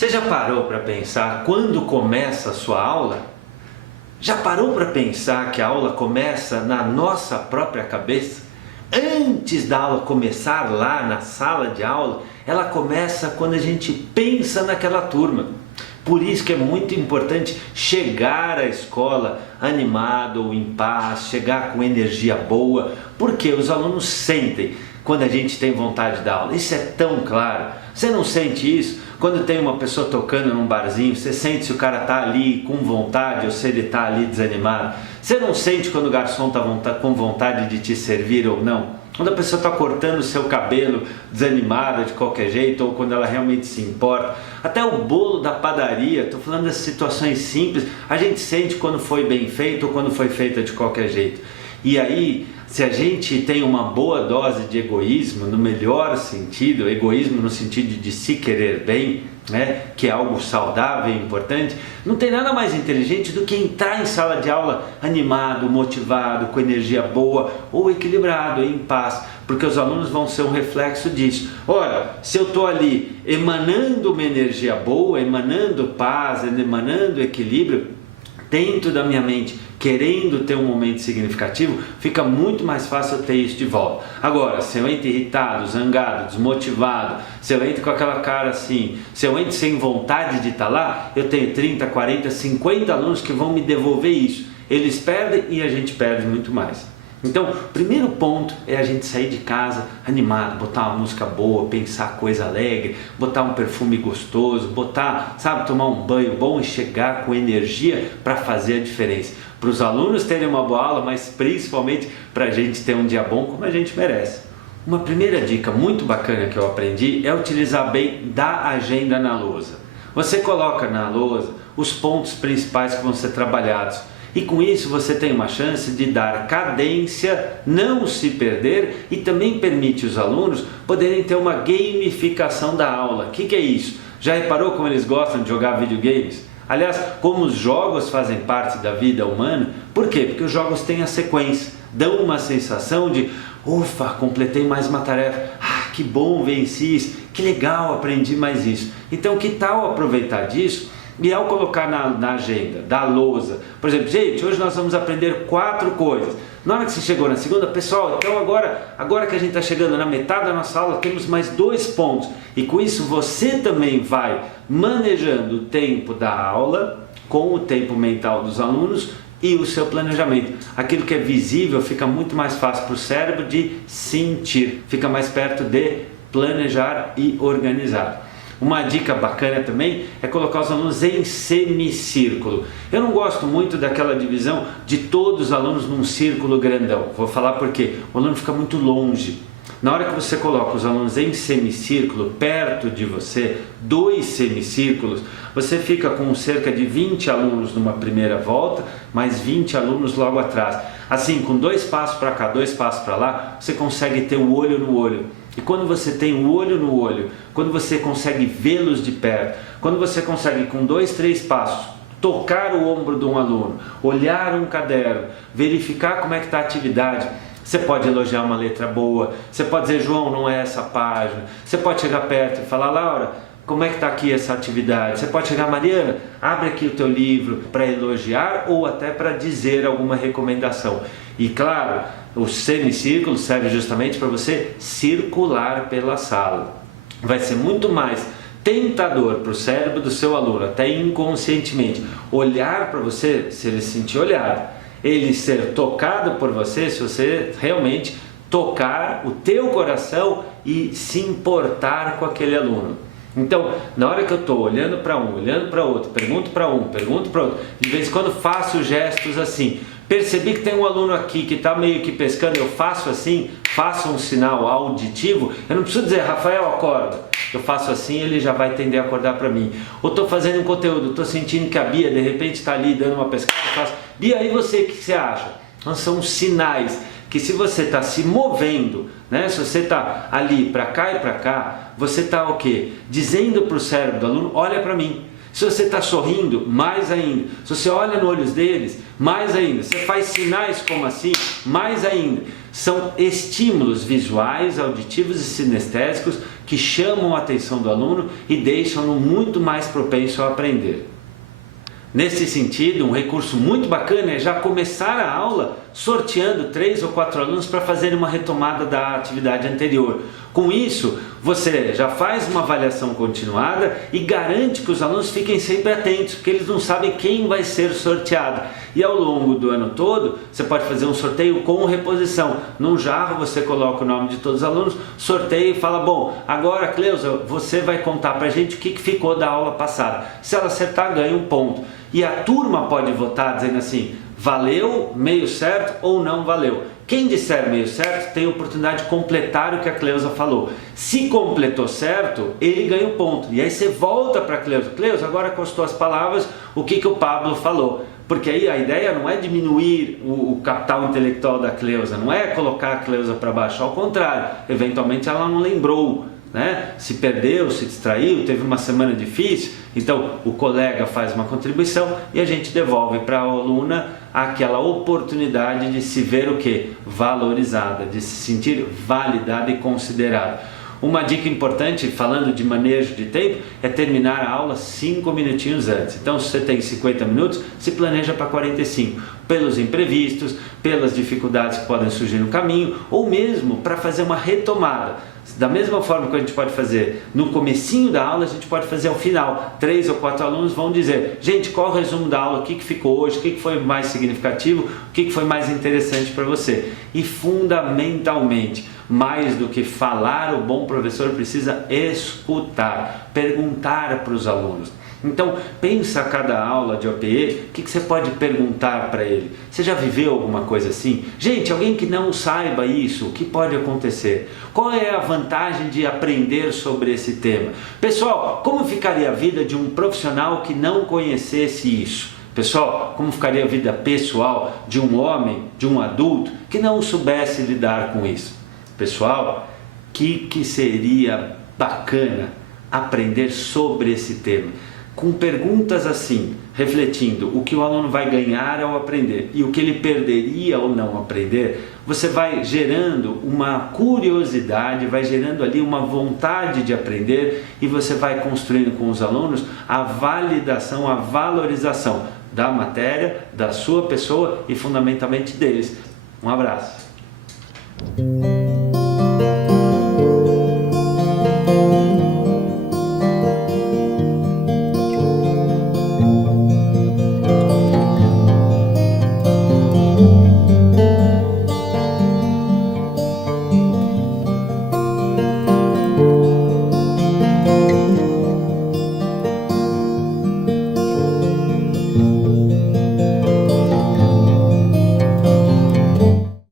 Você já parou para pensar quando começa a sua aula? Já parou para pensar que a aula começa na nossa própria cabeça? Antes da aula começar lá na sala de aula, ela começa quando a gente pensa naquela turma. Por isso que é muito importante chegar à escola animado ou em paz, chegar com energia boa, porque os alunos sentem quando a gente tem vontade de dar aula. Isso é tão claro. Você não sente isso? Quando tem uma pessoa tocando num barzinho, você sente se o cara está ali com vontade ou se ele está ali desanimado. Você não sente quando o garçom está com vontade de te servir ou não? Quando a pessoa está cortando o seu cabelo desanimada de qualquer jeito ou quando ela realmente se importa. Até o bolo da padaria, estou falando das situações simples, a gente sente quando foi bem feito ou quando foi feita de qualquer jeito. E aí, se a gente tem uma boa dose de egoísmo, no melhor sentido, egoísmo no sentido de se querer bem, né, que é algo saudável e importante, não tem nada mais inteligente do que entrar em sala de aula animado, motivado, com energia boa ou equilibrado, em paz, porque os alunos vão ser um reflexo disso. Ora, se eu estou ali emanando uma energia boa, emanando paz, emanando equilíbrio, dentro da minha mente, querendo ter um momento significativo, fica muito mais fácil eu ter isso de volta. Agora, se eu entro irritado, zangado, desmotivado, se eu entro com aquela cara assim, se eu entro sem vontade de estar lá, eu tenho 30, 40, 50 alunos que vão me devolver isso. Eles perdem e a gente perde muito mais. Então, o primeiro ponto é a gente sair de casa animado, botar uma música boa, pensar coisa alegre, botar um perfume gostoso, tomar um banho bom e chegar com energia para fazer a diferença. Para os alunos terem uma boa aula, mas principalmente para a gente ter um dia bom como a gente merece. Uma primeira dica muito bacana que eu aprendi é utilizar bem da agenda na lousa. Você coloca na lousa os pontos principais que vão ser trabalhados. E com isso você tem uma chance de dar cadência, não se perder e também permite os alunos poderem ter uma gamificação da aula. O que é isso? Já reparou como eles gostam de jogar videogames? Aliás, como os jogos fazem parte da vida humana, por quê? Porque os jogos têm a sequência, dão uma sensação de ufa, completei mais uma tarefa, que bom, venci isso, que legal, aprendi mais isso. Então que tal aproveitar disso? E ao colocar na agenda, da lousa, por exemplo, gente, hoje nós vamos aprender 4 coisas. Na hora que você chegou na segunda, pessoal, então agora que a gente está chegando na metade da nossa aula, temos mais 2 pontos. E com isso você também vai manejando o tempo da aula com o tempo mental dos alunos e o seu planejamento. Aquilo que é visível fica muito mais fácil para o cérebro de sentir, fica mais perto de planejar e organizar. Uma dica bacana também é colocar os alunos em semicírculo. Eu não gosto muito daquela divisão de todos os alunos num círculo grandão. Vou falar porque o aluno fica muito longe. Na hora que você coloca os alunos em semicírculo, perto de você, 2 semicírculos, você fica com cerca de 20 alunos numa primeira volta, mais 20 alunos logo atrás. Assim, com 2 passos para cá, 2 passos para lá, você consegue ter o olho no olho. E quando você tem o olho no olho, quando você consegue vê-los de perto, quando você consegue com 2, 3 passos tocar o ombro de um aluno, olhar um caderno, verificar como é que está a atividade, você pode elogiar uma letra boa, você pode dizer, João, não é essa página, você pode chegar perto e falar, Laura, como é que está aqui essa atividade? Você pode chegar, Mariana, abre aqui o teu livro para elogiar ou até para dizer alguma recomendação. E claro, o semicírculo serve justamente para você circular pela sala. Vai ser muito mais tentador para o cérebro do seu aluno, até inconscientemente, olhar para você se ele se sentir olhado, ele ser tocado por você se você realmente tocar o teu coração e se importar com aquele aluno. Então, na hora que eu estou olhando para um, olhando para outro, pergunto para um, pergunto para outro, de vez em quando faço gestos assim, percebi que tem um aluno aqui que está meio que pescando, eu faço assim, faço um sinal auditivo, eu não preciso dizer, Rafael, acorda, eu faço assim, ele já vai tender a acordar para mim. Ou estou fazendo um conteúdo, estou sentindo que a Bia de repente está ali dando uma pescada, eu faço, Bia, e você, o que você acha? Então, são sinais que se você está se movendo, né? Se você está ali para cá e para cá, você está o quê? Dizendo para o cérebro do aluno, olha para mim. Se você está sorrindo, mais ainda. Se você olha nos olhos deles, mais ainda. Você faz sinais como assim, mais ainda. São estímulos visuais, auditivos e sinestésicos que chamam a atenção do aluno e deixam-no muito mais propenso a aprender. Nesse sentido, um recurso muito bacana é já começar a aula sorteando 3 ou 4 alunos para fazer uma retomada da atividade anterior. Com isso, você já faz uma avaliação continuada e garante que os alunos fiquem sempre atentos, porque eles não sabem quem vai ser sorteado. E ao longo do ano todo, você pode fazer um sorteio com reposição. Num jarro você coloca o nome de todos os alunos, sorteia e fala: bom, agora Cleusa, você vai contar para a gente o que ficou da aula passada. Se ela acertar, ganha um ponto. E a turma pode votar dizendo assim: valeu, meio certo ou não valeu. Quem disser meio certo tem a oportunidade de completar o que a Cleusa falou. Se completou certo, ele ganha um ponto. E aí você volta para a Cleusa: Cleusa, agora costou as palavras, o que o Pablo falou. Porque aí a ideia não é diminuir o capital intelectual da Cleusa, não é colocar a Cleusa para baixo, ao contrário, eventualmente ela não lembrou, né? Se perdeu, se distraiu, teve uma semana difícil, então o colega faz uma contribuição e a gente devolve para a aluna aquela oportunidade de se ver o quê? Valorizada, de se sentir validada e considerada. Uma dica importante, falando de manejo de tempo, é terminar a aula 5 minutinhos antes. Então, se você tem 50 minutos, se planeja para 45, pelos imprevistos, pelas dificuldades que podem surgir no caminho, ou mesmo para fazer uma retomada. Da mesma forma que a gente pode fazer no comecinho da aula, a gente pode fazer ao final. 3 ou 4 alunos vão dizer: gente, qual o resumo da aula, o que ficou hoje, o que foi mais significativo, o que foi mais interessante para você. E fundamentalmente, mais do que falar, o bom professor precisa escutar, perguntar para os alunos. Então, pensa a cada aula de OPE, o que você pode perguntar para ele? Você já viveu alguma coisa assim? Gente, alguém que não saiba isso, o que pode acontecer? Qual é a vantagem de aprender sobre esse tema? Pessoal, como ficaria a vida de um profissional que não conhecesse isso? Pessoal, como ficaria a vida pessoal de um homem, de um adulto que não soubesse lidar com isso? Pessoal, que seria bacana aprender sobre esse tema? Com perguntas assim, refletindo o que o aluno vai ganhar ao aprender e o que ele perderia ao não aprender, você vai gerando uma curiosidade, vai gerando ali uma vontade de aprender e você vai construindo com os alunos a validação, a valorização da matéria, da sua pessoa e fundamentalmente deles. Um abraço.